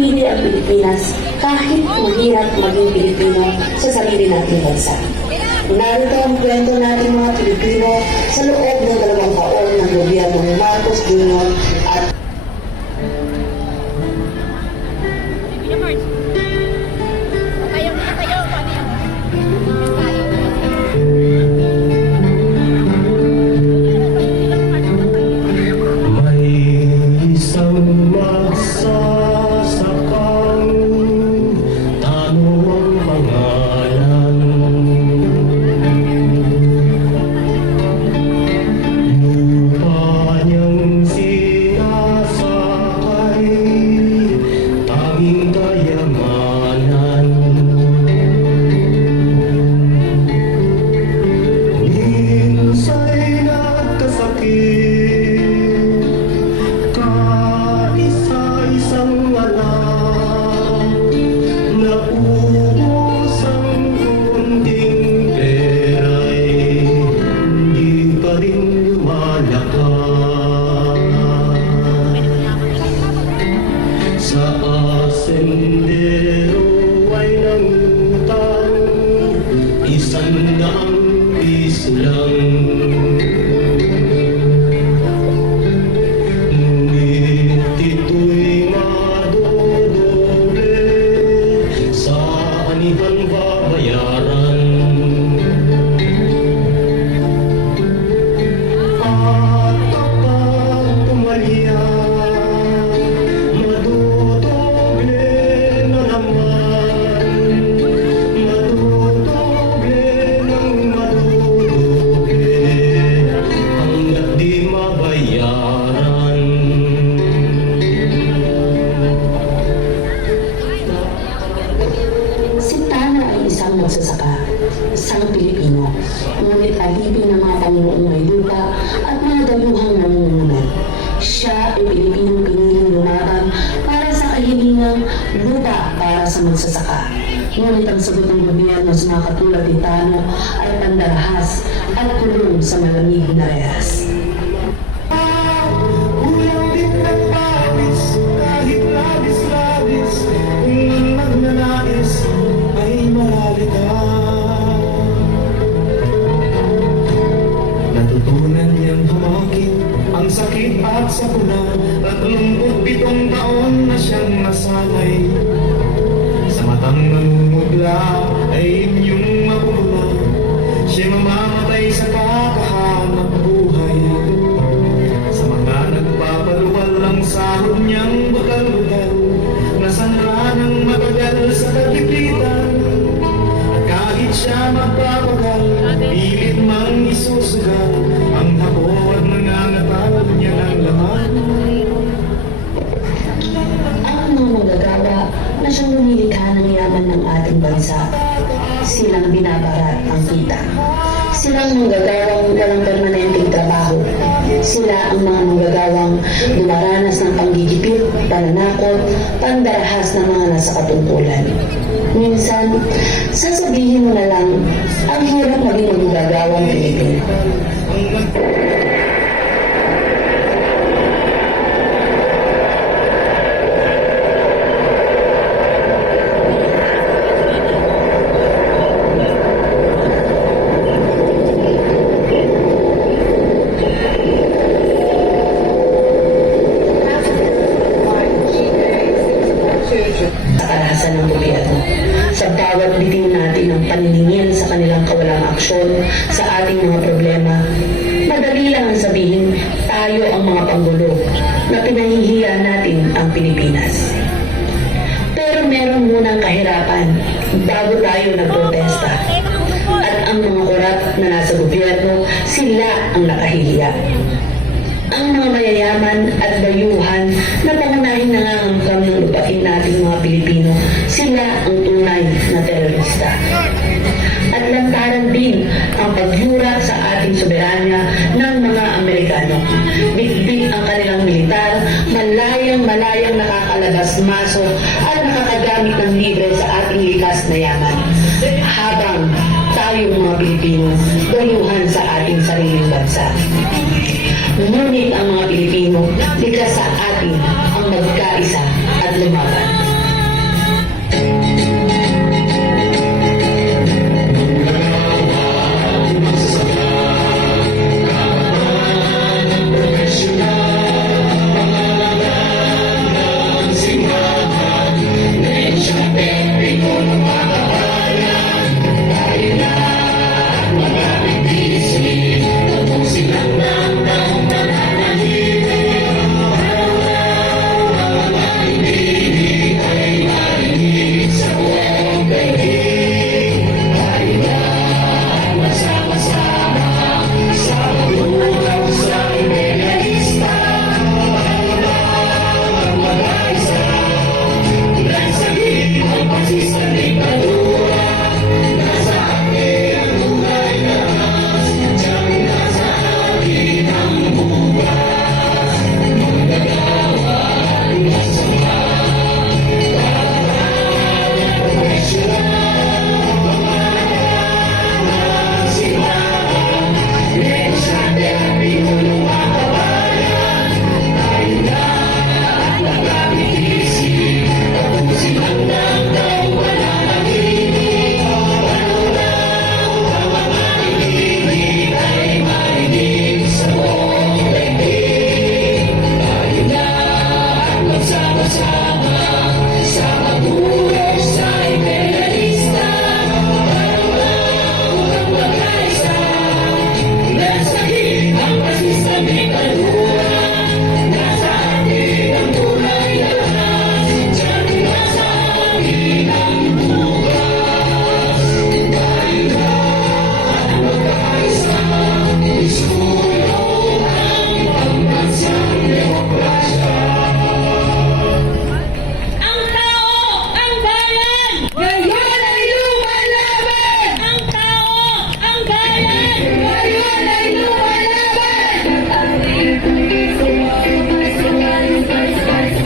pinipili ang Pilipinas kahit mahirap maging Pilipino sa sarili nating bansa. Narito ang kwento natin mga Pilipino sa loob ng dalawang taon ng gobyerno ni Marcos Jr. slow. Magsasaka, isang Pilipino, ngunit alipin ng mga Panginoong may lupa at mga dayuhang namumunan. Siya ay Pilipinong piniling lumaban para sa kahilingang lupa para sa magsasaka. Ngunit ang sagot ng gobyerno sa mga katulad ni Tano ay pandarahas at kulong sa malamig na rehas. Silang manggagawang walang permanenteng trabaho. Sila ang mga manggagawang dumaranas ng panggigipit, pananakot, pandarahas ng mga nasa katungkulan. Minsan, sasabihin mo na lang, ang hirap maging manggagawang Pilipino. sa karahasan ng gobyerno. Sa bawat bitin natin ng paniningin sa kanilang kawalang aksyon sa ating mga problema, madali lang ang sabihin tayo ang mga panggulo na pinahihiya natin ang Pilipinas. Pero meron munang kahirapan bago tayo nagprotesta. At ang mga korap na nasa gobyerno, sila ang nakahihiya ang mga mayayaman at dayuhan na pangunahing nangangangkam ng lupain nating mga Pilipino, sila ang tunay terorista. At lantaran din ang pagyura sa ating soberanya ng mga Amerikano. Bitbit ang kanilang militar, malayang malayang nakakalabas maso at nakakagamit ng libre sa ating likas na yaman. Habang tayong mga Pilipino, dayuhan sa ating sariling bansa. Ngunit ang mga Pilipino, likas sa atin ang magkaisa